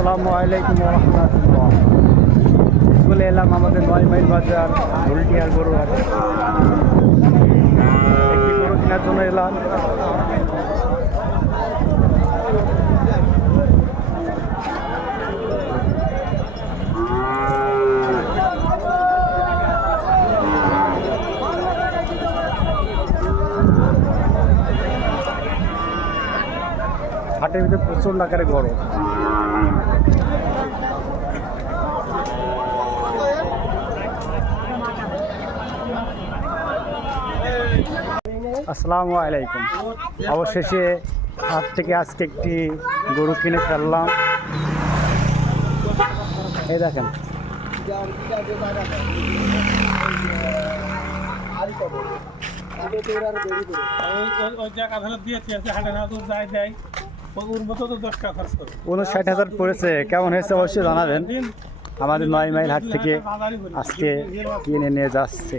আসসালামু আলাইকুম ওয়া রাহমাতুল্লাহ। চলে এলাম আমাদের ৯ মাইল বাজার ভুলটিয়ার গরু হাটে। একটি গরু কেনার জন্য এলাম। হাটের ভিতরে প্রচুর আকারে গরম। আসসালামু আলাইকুম। অবশেষে হাট থেকে আজকে একটি গরু কিনে ফেললাম। এই দেখেন, ¡৫৯,০০০ পড়েছে। কেমন হয়েছে অবশ্যই জানাবেন। আমাদের ৯ মাইল হাট থেকে আজকে কিনে নিয়ে যাচ্ছে।